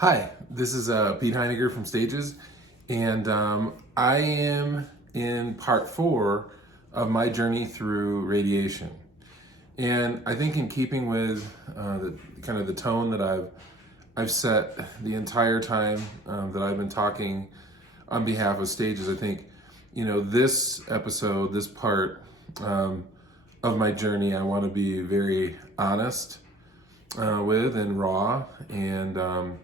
Hi, this is Pete Heiniger from Stages, and I am in part 4 of my journey through radiation. And I think in keeping with the kind of the tone that I've set the entire time that I've been talking on behalf of Stages, I think this episode, this part of my journey, I want to be very honest with and raw and.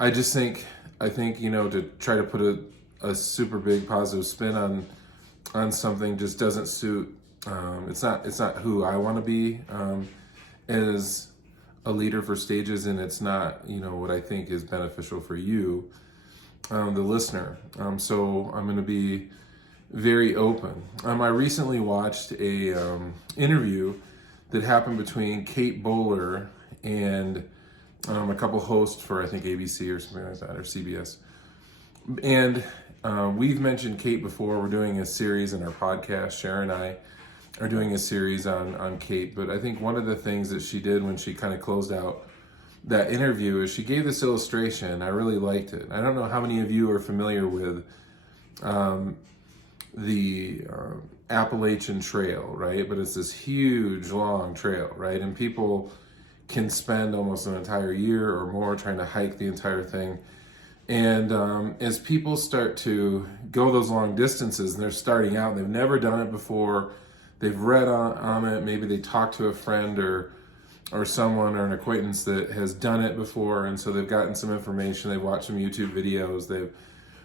I think to try to put a super big positive spin on something just doesn't suit. It's not who I want to be as a leader for Stages, and it's not what I think is beneficial for you, the listener. So I'm going to be very open. I recently watched a interview that happened between Kate Bowler and a couple hosts for I think ABC or something like that, or CBS. And we've mentioned Kate before. We're doing a series in our podcast. Sharon and I are doing a series on Kate. But I think one of the things that she did when she kind of closed out that interview is she gave this illustration. I really liked it. I don't know how many of you are familiar with the Appalachian Trail, right? But it's this huge, long trail, right? And people can spend almost an entire year or more trying to hike the entire thing. And as people start to go those long distances and they're starting out, they've never done it before, they've read on it, maybe they talk to a friend or someone or an acquaintance that has done it before, and so they've gotten some information, they've watched some YouTube videos, they've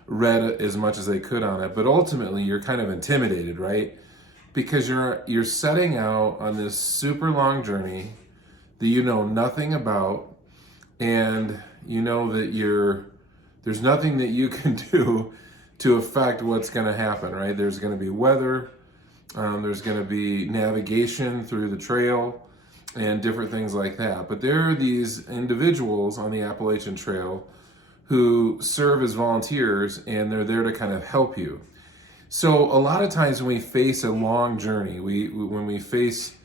read as much as they could on it, but ultimately you're kind of intimidated, right? Because you're setting out on this super long journey that you know nothing about, and you know that there's nothing that you can do to affect what's going to happen, right? There's going to be weather, there's going to be navigation through the trail, and different things like that. But there are these individuals on the Appalachian Trail who serve as volunteers, and they're there to kind of help you. So a lot of times when we face a long journey, when we face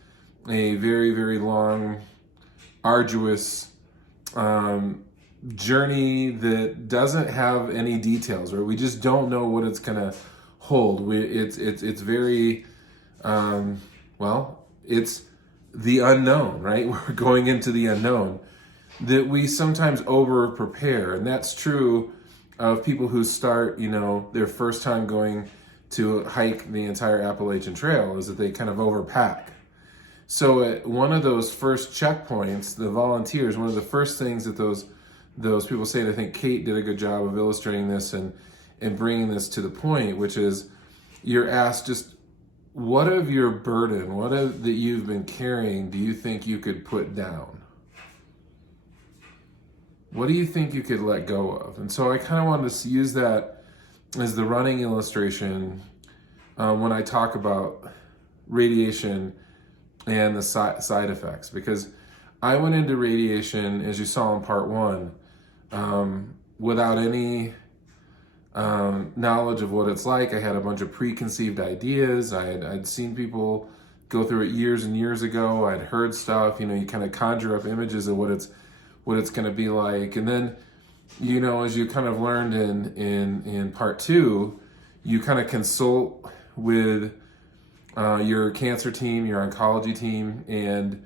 a very, very long, arduous journey that doesn't have any details, or we just don't know what it's gonna hold. It's very it's the unknown, right? We're going into the unknown, that we sometimes over prepare, and that's true of people who start their first time going to hike the entire Appalachian Trail, is that they kind of overpack. So at one of those first checkpoints, the volunteers, one of the first things that those people say, and I think Kate did a good job of illustrating this and bringing this to the point, which is you're asked just what of your burden, that you've been carrying, do you think you could put down? What do you think you could let go of? And so I kind of wanted to use that as the running illustration when I talk about radiation and the side effects, because I went into radiation, as you saw in part 1, without any knowledge of what it's like. I had a bunch of preconceived ideas. I'd seen people go through it years and years ago. I'd heard stuff. You kind of conjure up images of what it's going to be like, and then as you kind of learned in part 2, you kind of consult with your cancer team, your oncology team, and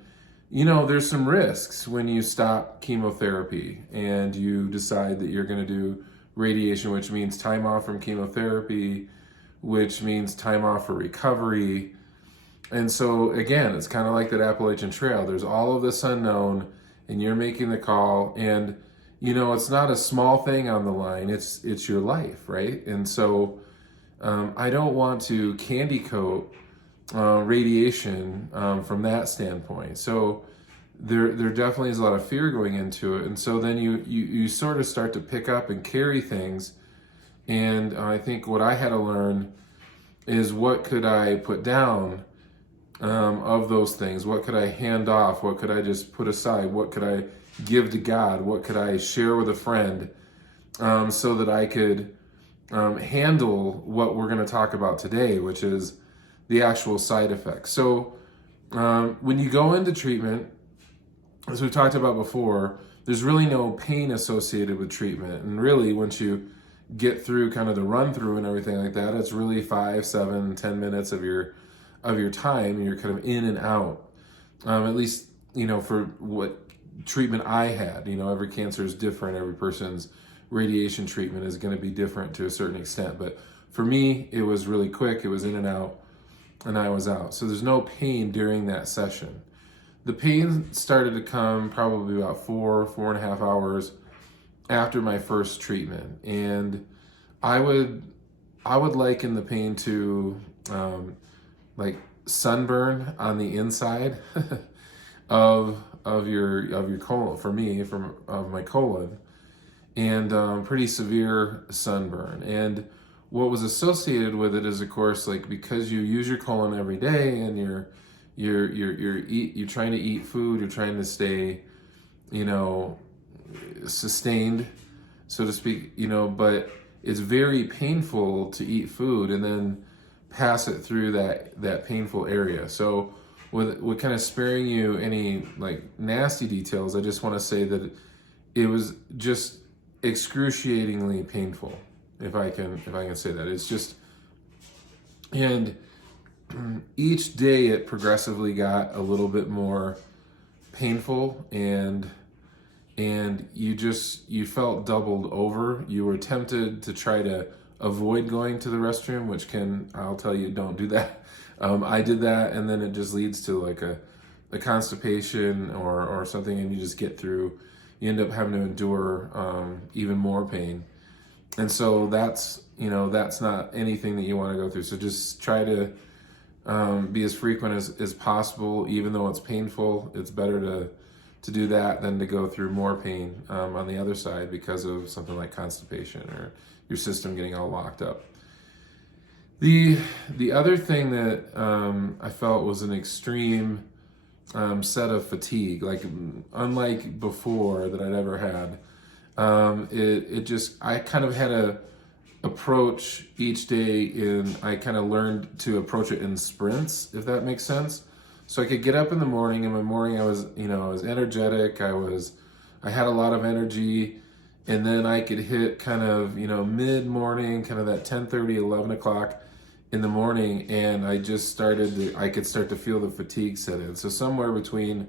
there's some risks when you stop chemotherapy and you decide that you're going to do radiation, which means time off from chemotherapy, which means time off for recovery. And so again, it's kind of like that Appalachian Trail. There's all of this unknown, and you're making the call, and it's not a small thing on the line, it's your life, right? And so I don't want to candy coat radiation from that standpoint. So there definitely is a lot of fear going into it, and so then you sort of start to pick up and carry things. And I think what I had to learn is, what could I put down of those things? What could I hand off? What could I just put aside? What could I give to God? What could I share with a friend so that I could handle what we're going to talk about today, which is the actual side effects. So when you go into treatment, as we talked about before, there's really no pain associated with treatment. And really, once you get through kind of the run through and everything like that, it's really 5, 7, 10 minutes of your time. You're kind of in and out. At least, for what treatment I had. Every cancer is different. Every person's radiation treatment is going to be different to a certain extent. But for me, it was really quick. It was in and out, and I was out. So there's no pain during that session. The pain started to come probably about 4.5 hours after my first treatment, and I would liken the pain to like sunburn on the inside of your colon. For me, of my colon, and pretty severe sunburn. And what was associated with it is, of course, like, because you use your colon every day, and you're trying to eat food, you're trying to stay, sustained, so to speak, but it's very painful to eat food and then pass it through that painful area. So with kind of sparing you any like nasty details, I just want to say that it was just excruciatingly painful, if I can say that. It's just, and each day it progressively got a little bit more painful, and you felt doubled over. You were tempted to try to avoid going to the restroom, which I'll tell you, don't do that. I did that, and then it just leads to like a constipation or something, and you just get through. You end up having to endure even more pain. And so that's not anything that you want to go through. So just try to be as frequent as possible, even though it's painful. It's better to do that than to go through more pain on the other side because of something like constipation or your system getting all locked up. The other thing that I felt was an extreme set of fatigue, like unlike before that I'd ever had. I kind of had a approach each day I kind of learned to approach it in sprints, if that makes sense. So I could get up in the morning. In my morning, I was energetic. I had a lot of energy, and then I could hit kind of, mid-morning, kind of that 10:30, 11 o'clock in the morning, and I could start to feel the fatigue set in. So somewhere between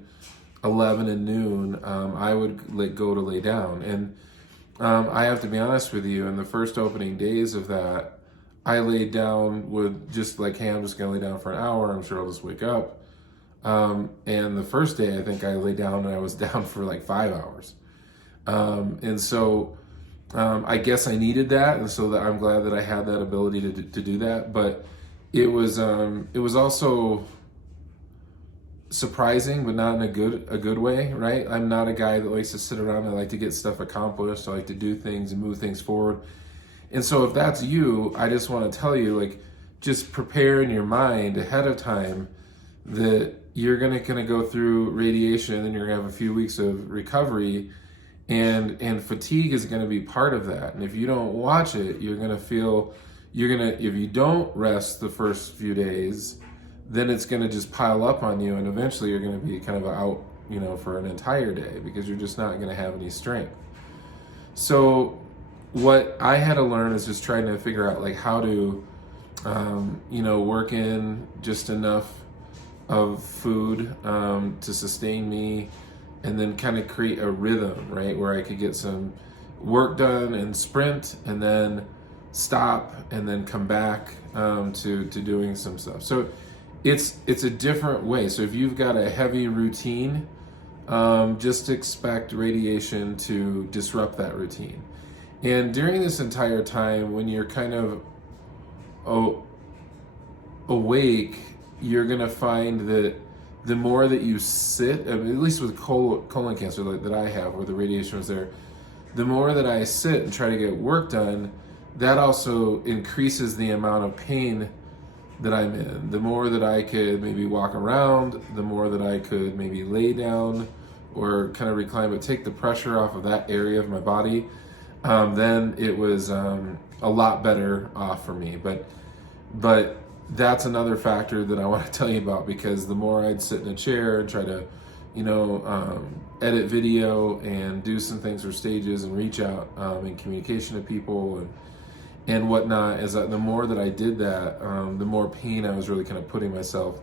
11 and noon, I would go to lay down. And I have to be honest with you, in the first opening days of that, I laid down with just like, hey, I'm just going to lay down for an hour. I'm sure I'll just wake up. And the first day, I think I lay down and I was down for like 5 hours. And so I guess I needed that. And so I'm glad that I had that ability to do that. But it was also surprising, but not in a good way, right? I'm not a guy that likes to sit around. I like to get stuff accomplished. I like to do things and move things forward. And so if that's you, I just want to tell you, like, just prepare in your mind ahead of time that you're gonna go through radiation, and you're gonna have a few weeks of recovery, and fatigue is gonna be part of that. And if you don't watch it, if you don't rest the first few days, then it's gonna just pile up on you, and eventually you're gonna be kind of out, for an entire day, because you're just not gonna have any strength. So what I had to learn is just trying to figure out like how to, work in just enough of food to sustain me, and then kind of create a rhythm, right, where I could get some work done and sprint, and then stop, and then come back to doing some stuff. So it's a different way. So if you've got a heavy routine, just expect radiation to disrupt that routine. And during this entire time, when you're kind of awake, you're going to find that the more that you sit, at least with colon cancer that I have, where the radiation was there, the more that I sit and try to get work done, that also increases the amount of pain that I'm in. The more that I could maybe walk around, the more that I could maybe lay down or kind of recline, but take the pressure off of that area of my body, then it was a lot better off for me. But that's another factor that I want to tell you about, because the more I'd sit in a chair and try to, edit video and do some things for stages and reach out in communication to people and whatnot. As the more that I did that, the more pain I was really kind of putting myself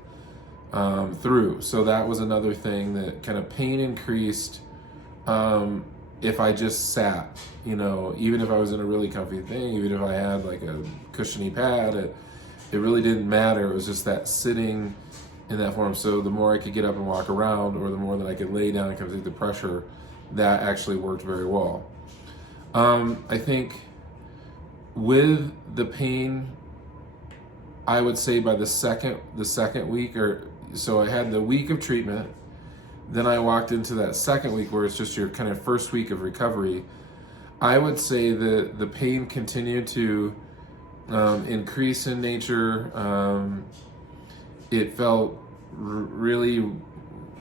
through. So that was another thing, that kind of pain increased if I just sat, even if I was in a really comfy thing, even if I had like a cushiony pad, it really didn't matter. It was just that sitting in that form. So the more I could get up and walk around, or the more that I could lay down and kind of take the pressure, that actually worked very well. I think with the pain, I would say by the second week, or so I had the week of treatment, then I walked into that second week where it's just your kind of first week of recovery. I would say that the pain continued to increase in nature. It felt really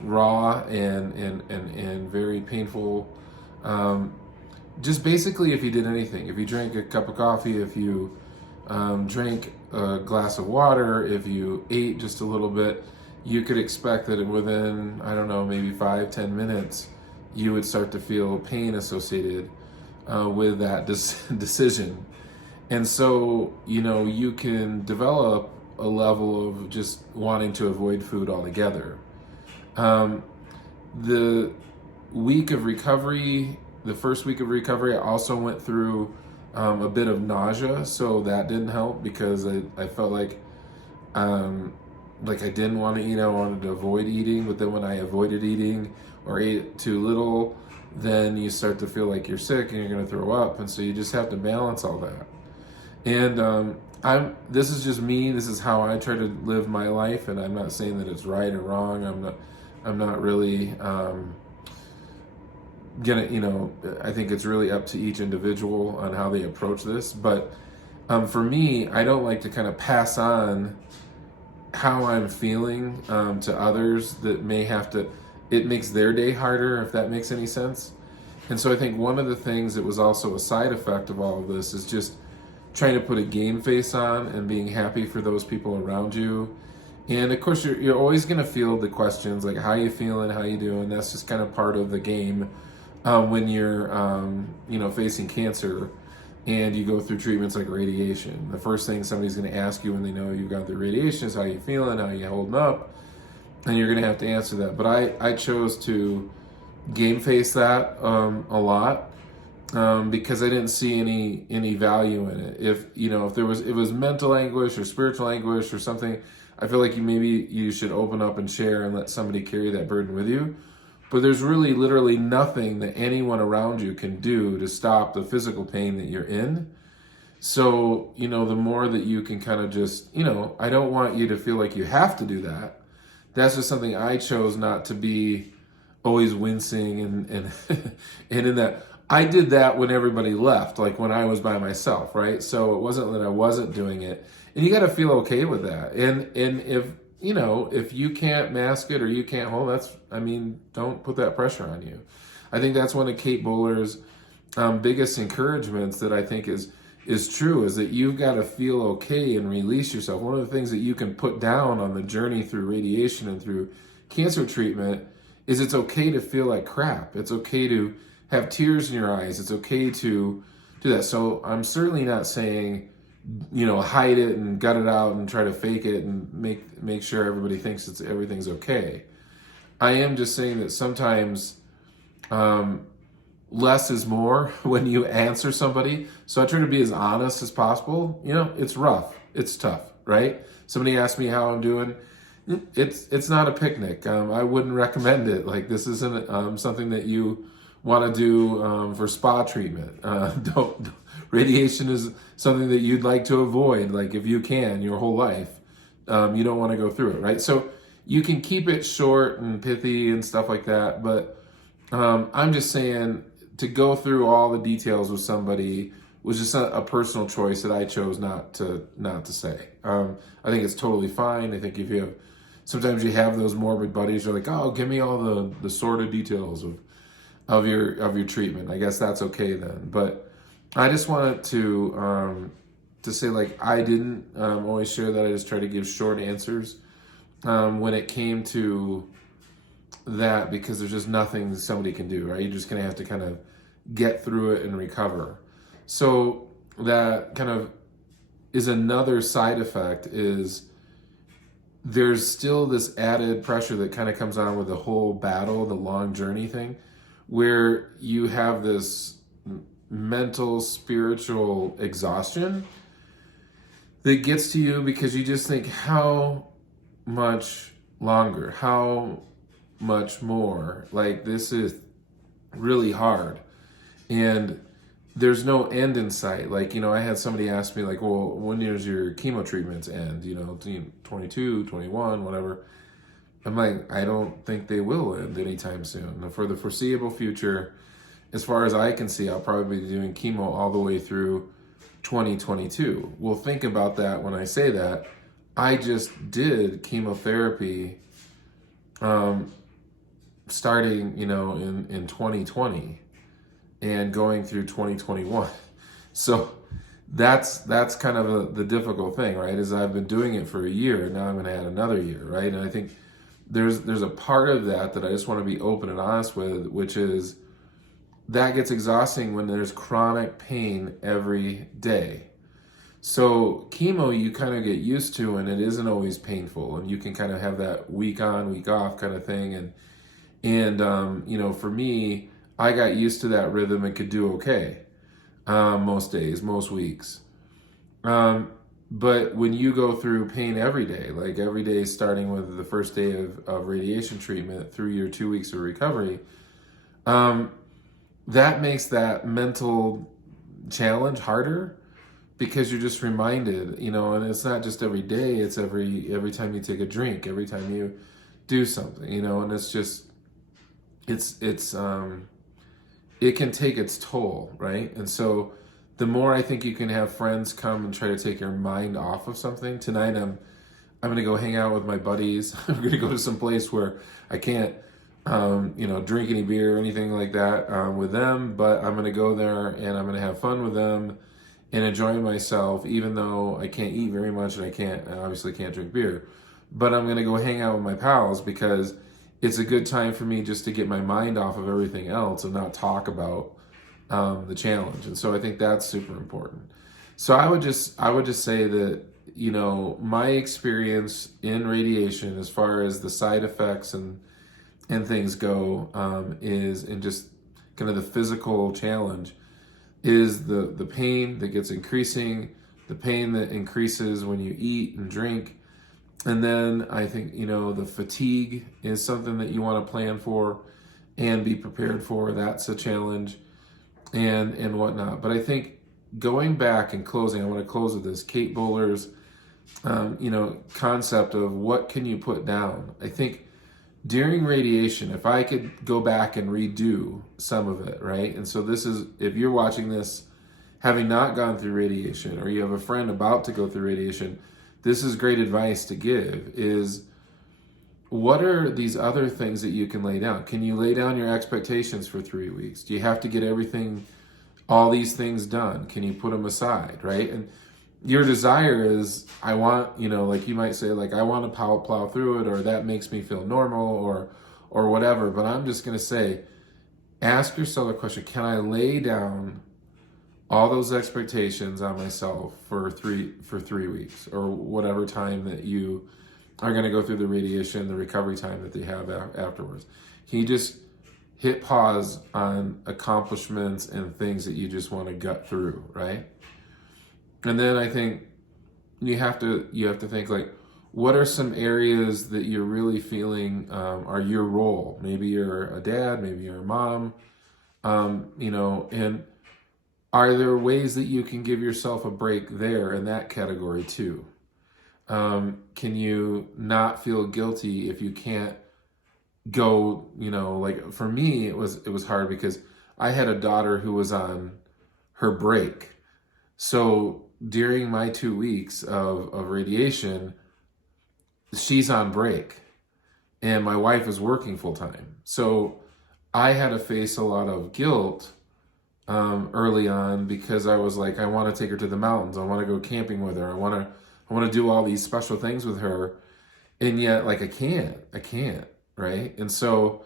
raw and very painful. Just basically, if you did anything, if you drank a cup of coffee, if you drank a glass of water, if you ate just a little bit, you could expect that within, I don't know, maybe 5-10 minutes, you would start to feel pain associated with that decision. And so, you can develop a level of just wanting to avoid food altogether. The week of recovery, the first week of recovery, I also went through a bit of nausea, so that didn't help because I felt like I didn't want to eat. I wanted to avoid eating, but then when I avoided eating or ate too little, then you start to feel like you're sick and you're going to throw up, and so you just have to balance all that. And this is just me. This is how I try to live my life, and I'm not saying that it's right or wrong. I'm not really I think it's really up to each individual on how they approach this. But for me, I don't like to kind of pass on how I'm feeling to others that may have to. It makes their day harder, if that makes any sense. And so I think one of the things that was also a side effect of all of this is just trying to put a game face on and being happy for those people around you. And of course, you're always going to field the questions like, how you feeling, how you doing? That's just kind of part of the game when you're, facing cancer and you go through treatments like radiation. The first thing somebody's going to ask you when they know you've got the radiation is how you feeling, how you holding up, and you're going to have to answer that. But I chose to game face that a lot. Because I didn't see any value in it. If it was mental anguish or spiritual anguish or something, I feel like you should open up and share and let somebody carry that burden with you. But there's really literally nothing that anyone around you can do to stop the physical pain that you're in. So, the more that you can kind of just, I don't want you to feel like you have to do that. That's just something I chose not to be always wincing and and in that. I did that when everybody left, like when I was by myself, right? So it wasn't that I wasn't doing it. And you got to feel okay with that. And if you can't mask it or you can't hold, don't put that pressure on you. I think that's one of Kate Bowler's biggest encouragements that I think is true, is that you've got to feel okay and release yourself. One of the things that you can put down on the journey through radiation and through cancer treatment is it's okay to feel like crap. It's okay to have tears in your eyes. It's okay to do that. So I'm certainly not saying, hide it and gut it out and try to fake it and make sure everybody thinks everything's okay. I am just saying that sometimes less is more when you answer somebody. So I try to be as honest as possible. It's rough. It's tough, right? Somebody asked me how I'm doing. It's not a picnic. I wouldn't recommend it. Like, this isn't something that you want to do for spa treatment. Radiation is something that you'd like to avoid, like if you can, your whole life. You don't want to go through it, right? So you can keep it short and pithy and stuff like that, but I'm just saying, to go through all the details with somebody was just a personal choice that I chose not to say. I think it's totally fine. I think sometimes you have those morbid buddies, you're like, oh, give me all the sordid details of your treatment. I guess that's okay then. But I just wanted to say, like, I didn't always share that. I just try to give short answers when it came to that because there's just nothing somebody can do, right? You're just going to have to kind of get through it and recover. So that kind of is another side effect, is there's still this added pressure that kind of comes on with the whole battle, the long journey thing, where you have this mental, spiritual exhaustion that gets to you because you just think, how much longer? How much more? Like, this is really hard. And there's no end in sight. Like, I had somebody ask me, like, well, when does your chemo treatments end? 22, 21, whatever. I'm like, I don't think they will end anytime soon. For the foreseeable future, as far as I can see, I'll probably be doing chemo all the way through 2022. Well, think about that when I say that. I just did chemotherapy starting, in 2020 and going through 2021. So that's kind of the difficult thing, right? Is I've been doing it for a year, and now I'm going to add another year, right? And I think there's a part of that I just want to be open and honest with, which is that gets exhausting when there's chronic pain every day. So chemo you kind of get used to, and it isn't always painful, and you can kind of have that week on, week off kind of thing. And for me, I got used to that rhythm and could do okay most days, most weeks. But when you go through pain every day, like every day starting with the first day of radiation treatment through your 2 weeks of recovery, that makes that mental challenge harder, because you're just reminded, and it's not just every day, it's every time you take a drink, every time you do something, and it's just, it can take its toll, right? And so the more I think you can have friends come and try to take your mind off of something. Tonight I'm going to go hang out with my buddies. I'm going to go to some place where I can't, drink any beer or anything like that with them, but I'm going to go there and I'm going to have fun with them and enjoy myself, even though I can't eat very much and I obviously can't drink beer. But I'm going to go hang out with my pals because it's a good time for me just to get my mind off of everything else and not talk about the challenge. And so I think that's super important. So I would just say that, my experience in radiation, as far as the side effects and things go, is, and just kind of the physical challenge, is the pain that gets increasing, the pain that increases when you eat and drink. And then I think, the fatigue is something that you want to plan for and be prepared for. That's a challenge and whatnot. But I think going back and closing, I want to close with this, Kate Bowler's, concept of what can you put down. I think during radiation, if I could go back and redo some of it, right? And so this is, if you're watching this having not gone through radiation, or you have a friend about to go through radiation, this is great advice to give, is what are these other things that you can lay down? Can you lay down your expectations for 3 weeks? Do you have to get all these things done? Can you put them aside, right? And your desire is, I want, like you might say, like, I want to plow through it, or that makes me feel normal, or whatever. But I'm just going to say, ask yourself a question. Can I lay down all those expectations on myself for 3 weeks, or whatever time that you are going to go through the radiation, the recovery time that they have afterwards? Can you just hit pause on accomplishments and things that you just want to gut through, right? And then I think you have to think, like, what are some areas that you're really feeling are your role? Maybe you're a dad, maybe you're a mom, and are there ways that you can give yourself a break there in that category too? Can you not feel guilty if you can't go, like for me, it was hard because I had a daughter who was on her break. So during my 2 weeks of radiation, she's on break and my wife is working full time. So I had to face a lot of guilt early on, because I was like, I want to take her to the mountains. I want to go camping with her. I want to do all these special things with her. And yet, like, I can't. right? And so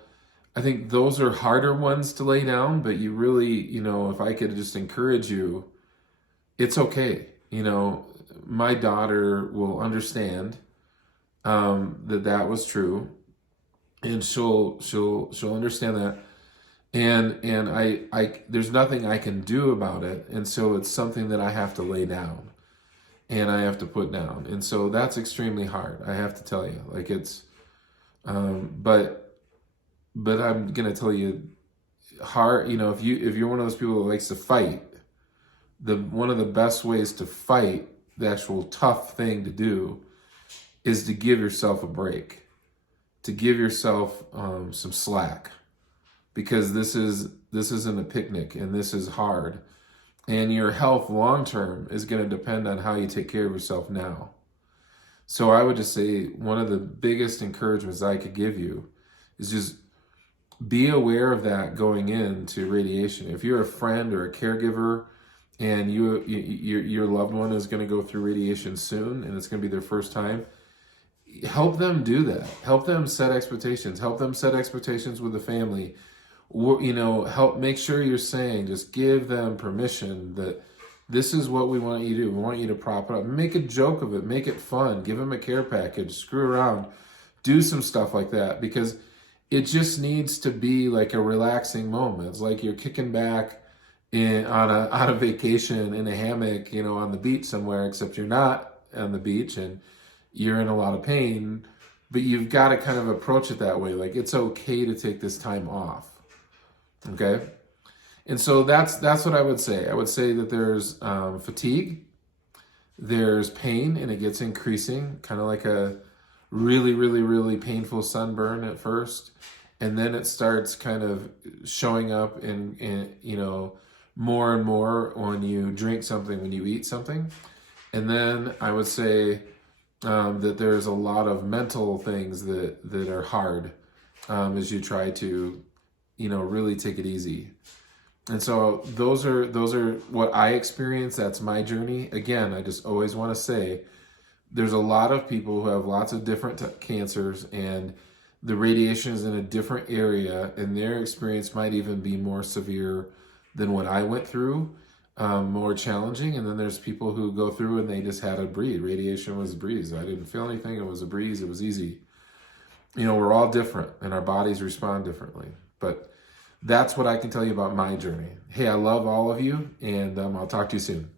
I think those are harder ones to lay down, but you really, if I could just encourage you, it's okay. My daughter will understand that was true, and she'll understand that, and I there's nothing I can do about it, and so it's something that I have to lay down and I have to put down, and so that's extremely hard. I have to tell you, like it's, but I'm gonna tell you, hard. If you're one of those people that likes to fight, one of the best ways to fight the actual tough thing to do is to give yourself a break, to give yourself some slack, because this isn't a picnic and this is hard, and your health long term is going to depend on how you take care of yourself now. So I would just say one of the biggest encouragements I could give you is just be aware of that going into radiation. If you're a friend or a caregiver and your loved one is going to go through radiation soon and it's going to be their first time, help them do that. Help them set expectations. Help them set expectations with the family. Help make sure you're saying, just give them permission that this is what we want you to do. We want you to prop it up. Make a joke of it. Make it fun. Give them a care package. Screw around. Do some stuff like that, because it just needs to be like a relaxing moment. It's like you're kicking back on a vacation in a hammock, on the beach somewhere, except you're not on the beach and you're in a lot of pain, but you've got to kind of approach it that way. Like, it's okay to take this time off. Okay. And so that's what I would say. I would say that there's fatigue, there's pain, and it gets increasing, kind of like a really, really, really painful sunburn at first. And then it starts kind of showing up in more and more when you drink something, when you eat something. And then I would say that there's a lot of mental things that are hard as you try to, really take it easy. And so those are what I experienced. That's my journey. Again, I just always want to say there's a lot of people who have lots of different cancers, and the radiation is in a different area, and their experience might even be more severe than what I went through, more challenging. And then there's people who go through and they just had a breeze. Radiation was a breeze. I didn't feel anything. It was a breeze. It was easy. We're all different and our bodies respond differently. But that's what I can tell you about my journey. Hey, I love all of you, and I'll talk to you soon.